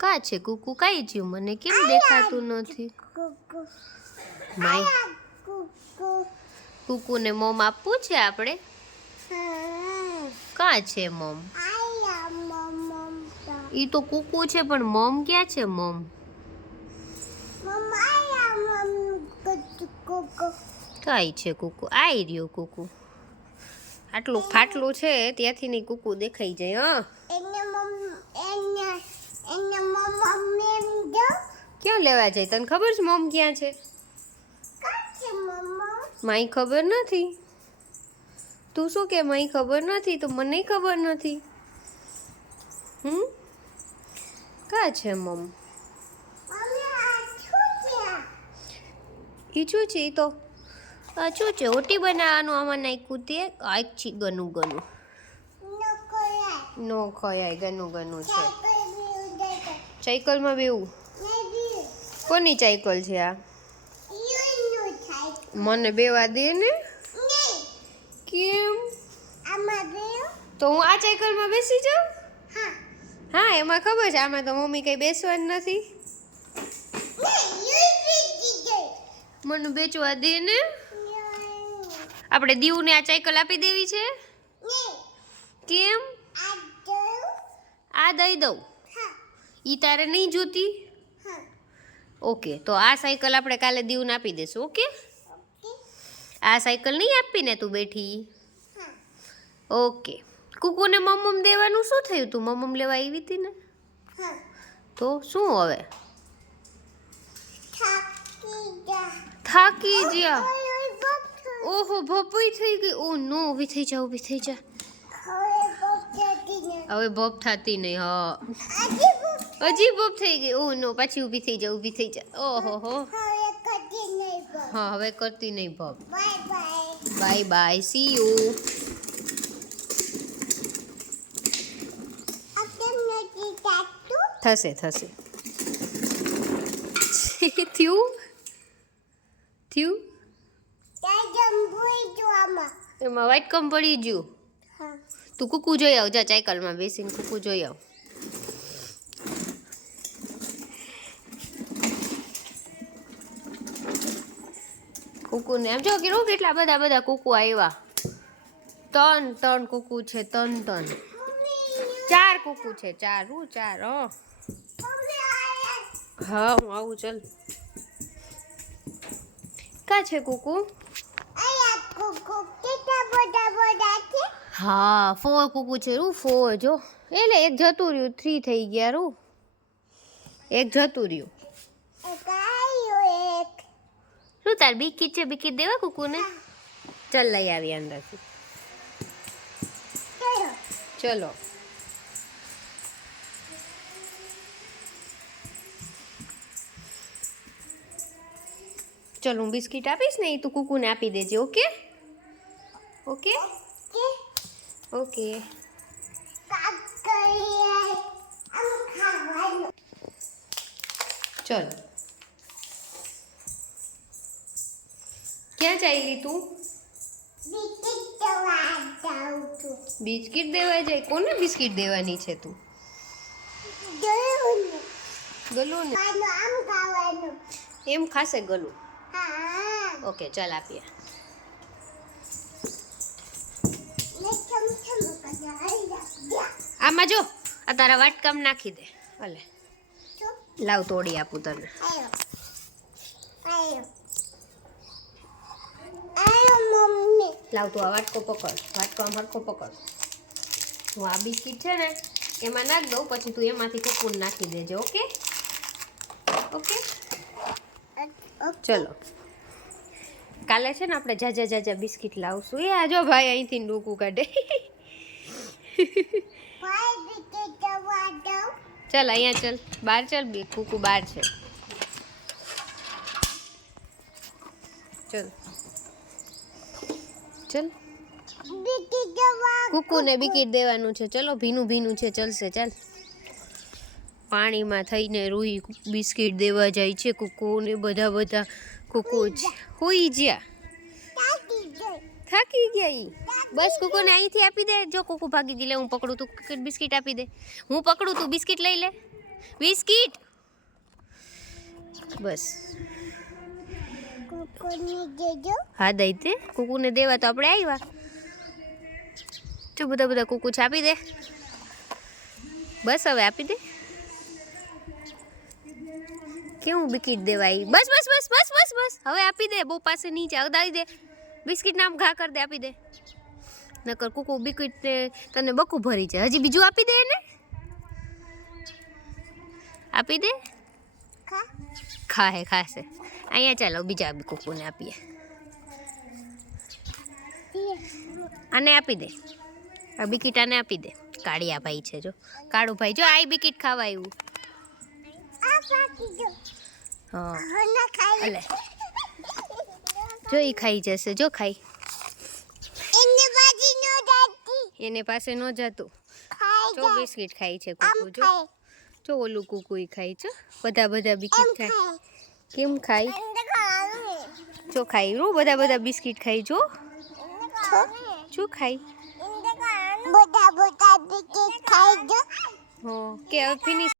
કા છે કુકુ? કાઈ જ્યું? મને કેમ દેખાતું નથી? માય કુકુને મોમ આપવું છે આપણે? કા છે મોમ? ઈ તો કુકુ છે પણ મોમ ક્યાં છે મોમ? કાઈ છે કુકુ? આઈ રહ્યો કુકુ. આટલું ફાટલું છે ત્યાંથી નહીં કુકુ દેખાઈ જાય. ક્યાં લેવા જાય? તને ખબર છે મોમ ક્યાં છે? માઈ ખબર નથી. તું શું કે માઈ ખબર નથી? તો મને ખબર નથી. કા છે મોમ? ઈ શું છે? ઈ તો શું છે? રોટી બનાવવાનું આમાં નાખ્યું તે આછી ગનું ગનું. નો ખવાય, ગનું ગનું છે. સાયકલમાં બેવું? કોની સાયકલ છે આ? મને બેવા દે ને. કેમ? તો હું આ સાયકલમાં બેસી જાઉં? હા, એમાં ખબર છે આમાં તો મમ્મી કઈ બેસવાનું નથી. મને બેચવા દે ને. આપણે દીવને આ સાયકલ આપી દેવી છે? કેમ? આ દઈ દઉં? ઈ તારે નહીં જોતી? ઓકે, તો આ સાયકલ આપણે કાલે દીવને આપી દેશું. ઓકે? આ સાયકલ નહીં આપી ને તું બેઠી? ઓકે. કુકુને મમ્મ દેવાનું શું થયું? તું મમ્મ લેવા આવી હતી ને? તો શું હવે? થાકી ગયા. ઓહો, ભપઈ થઈ ગઈ. ઓ નો, ઊભી થઈ જા, ઊભી થઈ જા. હવે ભપ થતી નહીં. હા, હજી ભપ થઈ ગઈ. ઓ નો, પાછી ઊભી થઈ જા, ઊભી થઈ જા. ઓહો હો. હા, હવે કરતી નહીં ભપ. Bye bye, see you. થશે થશે. થયું થયું. એમાં વ્હાઈટ કમ પડી ગયું. તું કુકુ જોઈ આવ જા, સાયકલમાં બેસીને કુકુ જોઈ આવ. કુકુને આમ જો કેટલા બધા કુકુ આવ્યા. ત્રણ કુકુ છે. ત્રણ 4 કુકુ છે. 4 હા, હું આવું. ચાલ. કા છે કુકુ? હા, 4 કુકુ છે. 4 જો. એટલે એક જતું રહ્યું, 3 થઈ ગયા. એક જતું રહ્યું. શું તાર બિસ્કિટ છે? બિસ્કિટ દેવા કુકુને? ચાલ લઈ આવી અંદરથી. ચલો. ચલ, હું બિસ્કિટ આપીશ ને, તું કુકુને આપી દેજે. ઓકે? Okay okay. ચલ. ક્યાં ચાલી તું? બિસ્કિટ દેવા જાય? કોને બિસ્કિટ દેવાની છે તું? ગલું ને એમ ખાશે ગલું? ઓકે, ચાલ આપીએ. આમાં જો, આ તારા વાટકામ નાખી દે. ભલે, લાવ તોડી આપું તને. લાવ તું આ વાટકો પકડ. વાટકો આમ હરખો પકડ. હું આ બિસ્કિટ છે ને એમાં નાખ દઉં, પછી તું એમાંથી કુકુન નાખી દેજે. Okay okay. ચલો, કાલે છે ને આપણે જાજા બિસ્કિટ લાવશું. એ આ જો ભાઈ અહીંથી ડૂકું કાઢે. ચાલ અહીંયા ચાલ, બહાર ચાલ. કુકુ બહાર છે. ચલ ચલ, કુકુને બિસ્કિટ દેવાનું છે. ચલો, ભીનું છે. ચલશે. ચાલ. પાણીમાં થઈને રૂહી બિસ્કિટ દેવા જાય છે. કુકુને બધા કુકુ હોઈ જ્યા. થાકી ગયા ઈ. બસ કુકુને અહીંથી આપી દે. જો કુકુ ભાગી ગઈ. લે, હું પકડું, તું બિસ્કિટ આપી દે. હું પકડું, તું બિસ્કિટ લઈ લે. બિસ્કિટ બસ હા દઈ દે કુકુને દેવા તો આપણે આવ્યા જો બધા બધા કુકુ છે આપી દે બસ હવે આપી દે કેવું બિસ્કિટ દેવાય બસ બસ બસ બસ બસ બસ હવે આપી દે બહુ પાસે નીચે અવદાવી દે બિસ્કિટ નામ ઘા કર દે આપી દે નકર કુકુ બિસ્કિટ તને બકુ ભરી છે હજી બીજું આપી દે એને આપી દે ખાશે અહીંયા ચાલો બીજા કુકુને આપીએ આને આપી દે આ બિસ્કિટ આને આપી દે કાળિયા ભાઈ છે જો કાળુ ભાઈ જો આ બિસ્કિટ ખાવા આવ્યું હા અલે જો ઈ ખાઈ જશે જો ખાઈ એને પાસે નો જતું જો બિસ્કિટ ખાઈ છે કુકુ જો ઓલું કુકુ ઈ ખાઈ છે બધા બિસ્કિટ ખાય કેમ ખાઈ જો ખાઈ રો બધા બિસ્કિટ ખાઈ જો ખાઈ બધા બિસ્કિટ ખાઈ જો કે હવે ફિનિશ